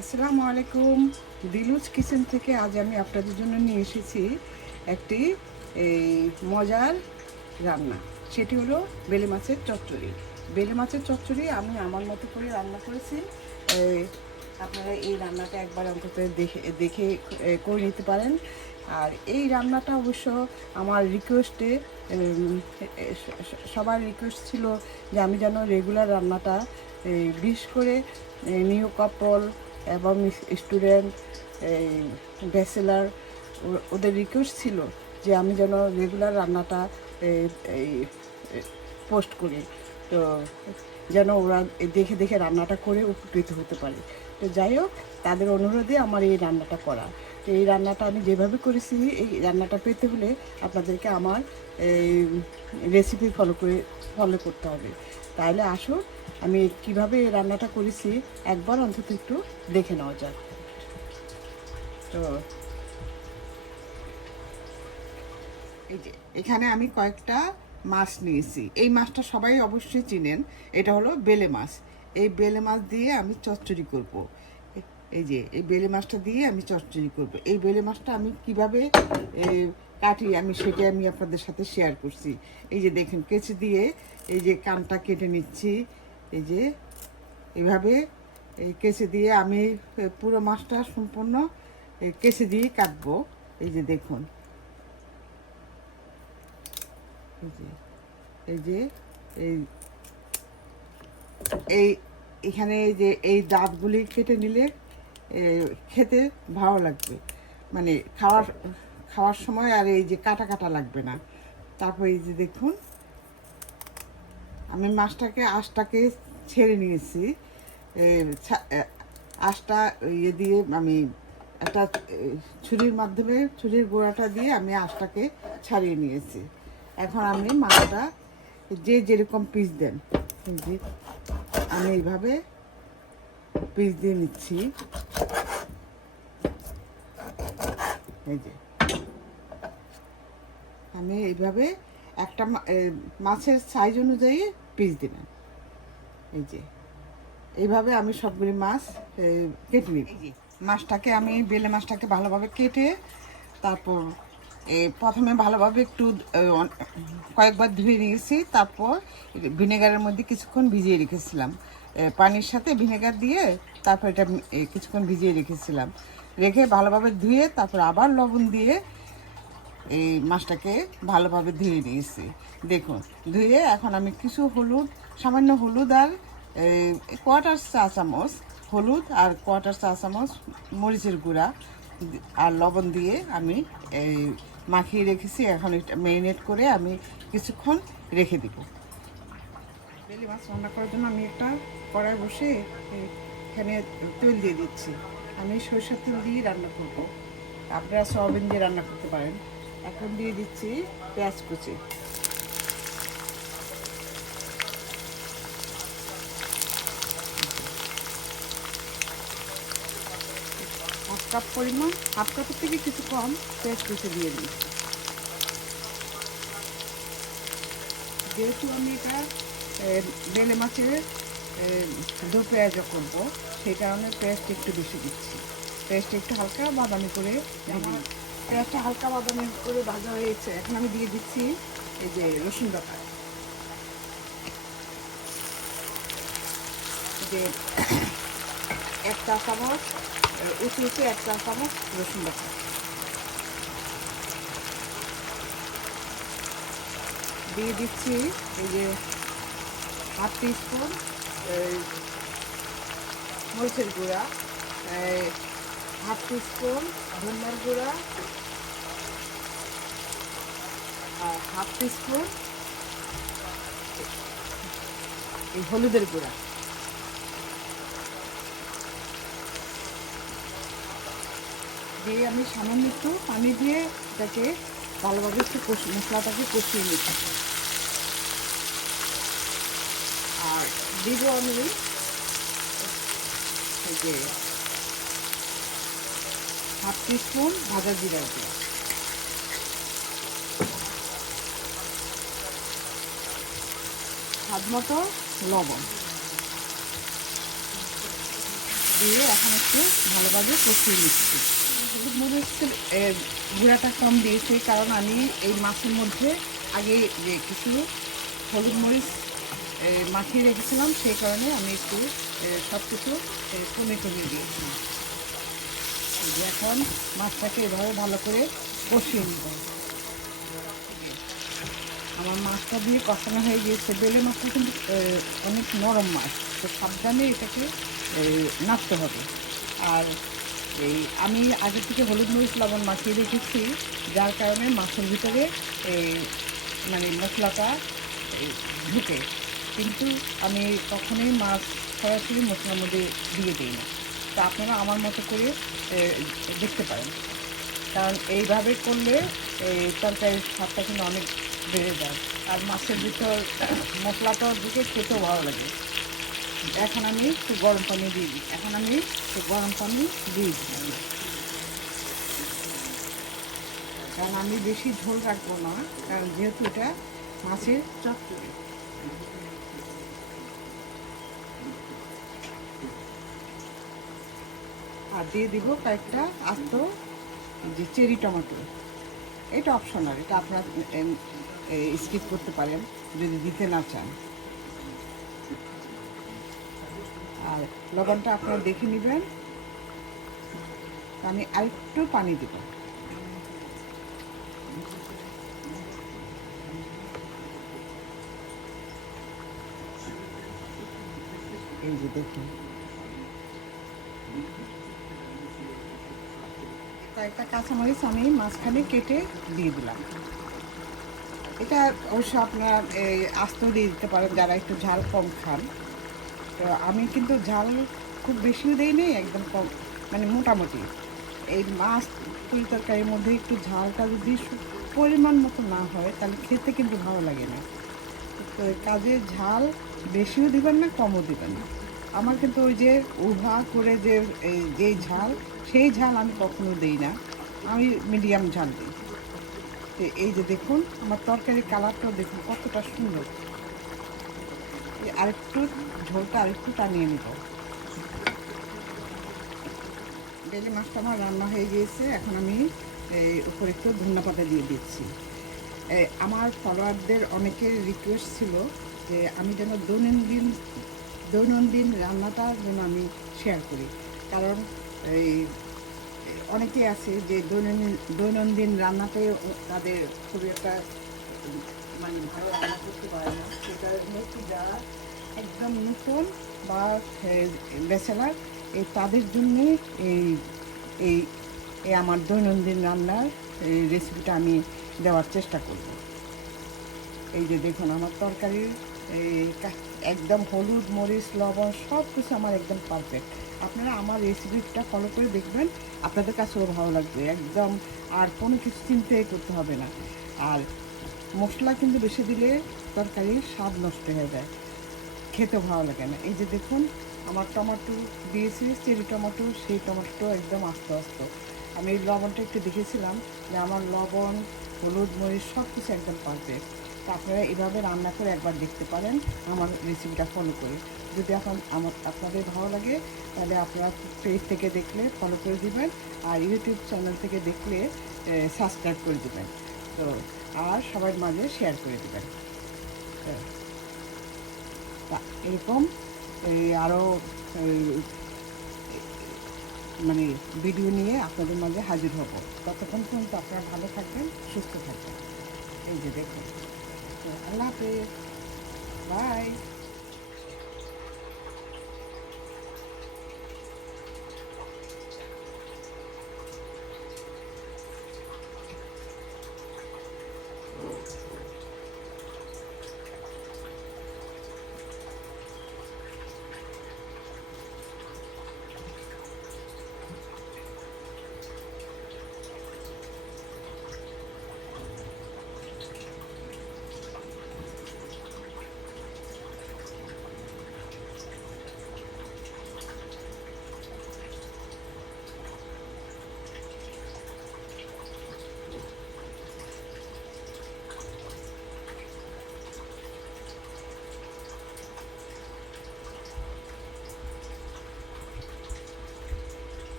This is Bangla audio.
আসসালামু আলাইকুম। দিলুজ কিচেন থেকে আজ আমি আপনাদের জন্য নিয়ে এসেছি একটি এই মজার রান্না। সেটি হলো বেলে মাছের চচ্চড়ি। বেলে মাছের চচ্চড়ি আমি আমার মতো করে রান্না করেছি। আপনারা এই রান্নাটা একবার অন্তত দেখে দেখে করে নিতে পারেন। আর এই রান্নাটা অবশ্য আমার রিকোয়েস্টে সবার রিকোয়েস্ট ছিল যে আমি যেন রেগুলার রান্নাটা বিশেষ করে নিউ কাপল এবং স্টুডেন্ট, এই ব্যাচেলার, ওদের রিকোয়েস্ট ছিল যে আমি যেন রেগুলার রান্নাটা এই পোস্ট করি, তো যেন ওরা দেখে দেখে রান্নাটা করে উপকৃত হতে পারে। তো যাই হোক, তাদের অনুরোধে আমার এই রান্নাটা করা। তো এই রান্নাটা আমি যেভাবে করেছি, এই রান্নাটা পেতে হলে আপনাদেরকে আমার এই রেসিপি ফলো করতে হবে। তাহলে আসুন, আমি কিভাবে এই রান্নাটা করেছি একবার অন্তত একটু দেখে নেওয়া যাক। তো এই যে এখানে আমি কয়েকটা মাছ নিয়েছি। এই মাছটা সবাই অবশ্যই চিনেন, এটা হলো বেলে মাছ। এই বেলে মাছ দিয়ে আমি চচ্চড়ি করব। এই যে এই বেলে মাছটা দিয়ে আমি চচ্চড়ি করব। এই বেলে মাছটা আমি কিভাবে কাটি সেটা আমি আপনাদের সাথে শেয়ার করছি। এই যে দেখেন, কেচি দিয়ে এই যে কানটা কেটে নিচ্ছি। এই যে এইভাবে এই কেচি দিয়ে আমি পুরো মাছটা সম্পূর্ণ কেচি দিয়ে কাটবো। এই যে দেখুন, এই যে এই যে এই এই এখানে এই যে এই দাঁতগুলি কেটে নিলে খেতে ভালো লাগবে, মানে খাওয়ার সময় আর এই যে কাটা কাটা লাগবে না। তারপর এই যে দেখুন, আমি আঁশটাকে ছেড়ে নিয়েছি। আঁশটা ইয়ে দিয়ে আমি একটা ছুরির গোড়াটা দিয়ে আমি আঁশটাকে ছাড়িয়ে নিয়েছি। এখন আমি মাছটা যে যেরকম পিস দেন, যে আমি এইভাবে পিস দিয়ে নিচ্ছি। এই যে আমি এইভাবে একটা মাছের সাইজ অনুযায়ী পিস দিবেন। এই যে এইভাবে আমি সবগুলি মাছ কেটে নিই। মাছটাকে আমি বেলে মাছটাকে ভালোভাবে কেটে তারপর প্রথমে ভালোভাবে একটু কয়েকবার ধুয়ে নিয়েছি। তারপর ভিনেগারের মধ্যে কিছুক্ষণ ভিজিয়ে রেখেছিলাম, পানির সাথে ভিনেগার দিয়ে তারপর এটা কিছুক্ষণ ভিজিয়ে রেখেছিলাম। রেখে ভালোভাবে ধুয়ে তারপর আবার লবণ দিয়ে এই মাছটাকে ভালোভাবে ধুয়ে নিয়েছি। দেখুন, ধুয়ে এখন আমি কিছু সামান্য হলুদ আর কোয়ার্টার চা চামচ হলুদ আর কোয়ার্টার চা চামচ মরিচের গুঁড়া আর লবণ দিয়ে আমি এই মাখিয়ে রেখেছি। এখন এটা ম্যারিনেট করে আমি কিছুক্ষণ রেখে দিব। বেলে মাছ রান্না করার জন্য আমি একটা কড়াই বসে এখানে তেল দিয়ে দিচ্ছি। আমি সরষের তেল দিয়ে রান্না করব, আপনারা সয়াবিন দিয়ে রান্না করতে পারেন। এখন দিয়ে দিচ্ছি পেঁয়াজ কুচি। হাফ কাপ পরিমাণ, হাফ কাপের থেকে কিছু কম পেঁয়াজ কুচি দিয়ে দিই। যেহেতু আমি এটা বেলে মাছের দো পেঁয়াজা করবো, সেই কারণে পেঁয়াজটা একটু বেশি দিচ্ছি। পেঁয়াজটা একটু হালকা বাদামি করে দিই। পেঁয়াজটা হালকা বাদামি করে ভাজা হয়েছে, এখন আমি দিয়ে দিচ্ছি এই যে রসুন বাটা। যে এক চা চামচ উঁচু এক চা চামচ রসুন বাটা দিয়ে দিচ্ছি। এই যে হাফ টিস্পুন মরিচের গুঁড়া, হাফ টিস্পুন ধনিয়ার গুঁড়া আর হাফ টিস্পুন এই হলুদের গুঁড়া দিয়ে আমি সামান্য একটু পানি দিয়ে এটাকে ভালোভাবে একটু মশলাটাকে কষিয়ে নিচ্ছি। আর দিব আমি এই যে হাফ টিস্পুন ভাজা জিরা দিয়ে স্বাদ মতো লবণ। দিয়ে এখন একটু ভালোভাবে কষিয়ে নিচ্ছি। হলুদ মরিচের গুঁড়াটা কম দিয়েছি, কারণ আমি এই মাছের মধ্যে আগে যে কিছু হলুদ মরিচ মাখিয়ে রেখেছিলাম, সেই কারণে আমি একটু সব কিছু কমে কমে দিয়েছি। এখন মাছটাকে এভাবে ভালো করে কষিয়ে নিব। আমার মাছটা দিয়ে কষানো হয়ে গিয়েছে। বেলে মাছটা কিন্তু অনেক নরম মাছ, তো সাবধানে এটাকে নাড়তে হবে। আর এই আমি আগে থেকে হলুদ মরিচ লবণ মাখিয়ে রেখেছি, যার কারণে মাছের ভিতরে মানে মশলাটা ঢুকে, কিন্তু আমি কখনোই মাছ সরাসরি মশলার মধ্যে দিয়ে দিই না। তো আপনারা আমার মতো করে দেখতে পারেন, কারণ এইভাবে করলে তরকারির স্বাদটা কিন্তু অনেক বেড়ে যায়, আর মাছের ভিতর মশলাটা ঢুকে খেতেও ভালো লাগে। এখন আমি একটু গরম পানি দিয়ে দিই। কারণ আমি বেশি ঝোল রাখবো না, কারণ যেহেতু এটা মাছের চচ্চড়ি। আর দিয়ে দিব কয়েকটা আস্ত যে চেরি টমেটো। এটা অপশনাল, এটা আপনারা স্কিপ করতে পারেন যদি দিতে না চান। আর লবণটা আপনারা দেখে নেবেন। আমি আরেকটু পানি দেব। এই যে দেখুন, কয়েকটা কাঁচামরিচ আমি মাঝখানে কেটে দিয়ে দিলাম। এটা অবশ্য আপনারা আস্ত দিয়ে দিতে পারেন যারা একটু ঝাল কম খান। তো আমি কিন্তু ঝাল খুব বেশিও দিই নি, একদম কম, মানে মোটামুটি। এই মাছ তরি তরকারির মধ্যে একটু ঝালটা যদি পরিমাণ মতো না হয়, তাহলে খেতে কিন্তু ভালো লাগে না। তো কাজে ঝাল বেশিও দিবেন না, কমও দিবেন না। আমার কিন্তু ওই যে উভা করে যে যেই ঝাল, সেই ঝাল আমি কখনো দিই না, আমি মিডিয়াম ঝাল দিই। তো এই যে দেখুন, আমার তরকারির কালারটাও দেখুন কতটা সুন্দর। আরেকটু ঝোলটা আরেকটু টানিয়ে নিব। বেলে মাছটা আমার রান্না হয়ে গিয়েছে। এখন আমি উপরে একটু ধনিয়া পাতা দিয়ে দিচ্ছি। আমার ফলোয়ারদের অনেকের রিকোয়েস্ট ছিল যে আমি যেন দৈনন্দিন রান্নাটা যেন আমি শেয়ার করি, কারণ এই অনেকে আছে যে দৈনন্দিন রান্নাতে তাদের খুবই একটা মানে ভালো রান্না করতে পারে না। সেটা নতুন যারা একদম নতুন বা ব্যাচেলার, তাদের জন্যে এই এই এই আমার দৈনন্দিন রান্নার রেসিপিটা আমি দেওয়ার চেষ্টা করব। এই যে দেখুন, আমার তরকারির একদম হলুদ মরিচ লবণ সব কিছু আমার একদম পারফেক্ট। আপনারা আমার রেসিপিটা ফলো করে দেখবেন, আপনাদের কাছেও ভালো লাগবে একদম। আর কোনো কিছু চিন্তাই করতে হবে না। আর মশলা কিন্তু বেশি দিলে তরকারির স্বাদ নষ্ট হয়ে যায়, খেতেও ভালো লাগে না। এই যে দেখুন, আমার টমেটো দিয়েছি, চেরি টমেটো, সেই টমেটোটা একদম আস্তে আস্তে। আমি এই লবণটা একটু দেখেছিলাম যে আমার লবণ হলুদ মরিচ সব কিছু একদম পারফেক্ট। তা আপনারা এভাবে রান্না করে একবার দেখতে পারেন আমার রেসিপিটা ফলো করে। যদি এখন আপনাদের ভালো লাগে, তাহলে আপনারা পেজ থেকে দেখলে ফলো করে দিবেন, আর ইউটিউব চ্যানেল থেকে দেখলে সাবস্ক্রাইব করে দেবেন। তো আর সবার মাঝে শেয়ার করে দেবেন। এরকম আরও মানে ভিডিও নিয়ে আপনাদের মাঝে হাজির হব। ততক্ষণ পর্যন্ত আপনারা ভালো থাকবেন, সুস্থ থাকবেন। এই যে দেখুন, আল্লাহ হাফেজ, বাই।